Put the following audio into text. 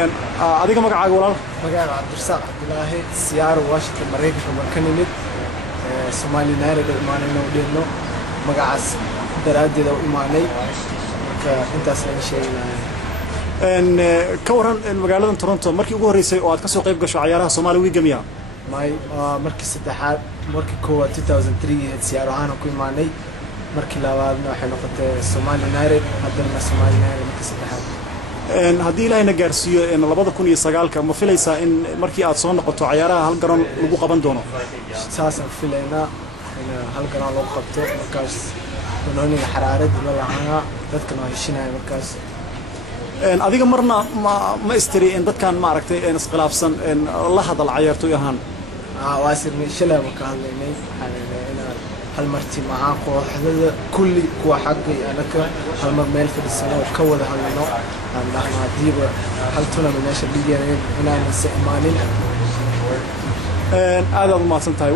adiga magacaaga walaal magacaaga Cabdirsaaq Abdullaahi Siyaaro Washington Mareykanka markan nimid Soomaaliland ee imaanayna u dheerno magacaas daraadeeda u imaanay marka intaas la sheegay ka waran magaalada Toronto markii ugu horeysay oo aad ka soo qayb gasho ciyaaraha Soomaali Wiigamiya markii saddexaad markii koowaad 2003 Siyaaro ahaan ku imaanay markii labaadna waxay noqotay Soomaaliland haddana Soomaaliland markii saddexaad haddii ilaahayna gaarsiiyo 2009 ma filaysaa in markii aad soo noqoto ciyaaraha hal garoon lagu qaban doono saasaan filaynaa in hal garoon lagu qabto markaas banooniga xaraarad la lahaa dadkana heshinaya markaas adiga marna ma istiri in dadkan ma aragtay isqalaafsan la hadal ciyaartoy ahaan waasirnay shalay ka hadlaynay hal marti macaan kooxdada kulli kuwa xaqay anaka hal mar meel fadhiisano ka wada hadlayno aan dhahnaa diiba hal tournament meesha dhigeen inaan is imaanin aad u mahadsantahay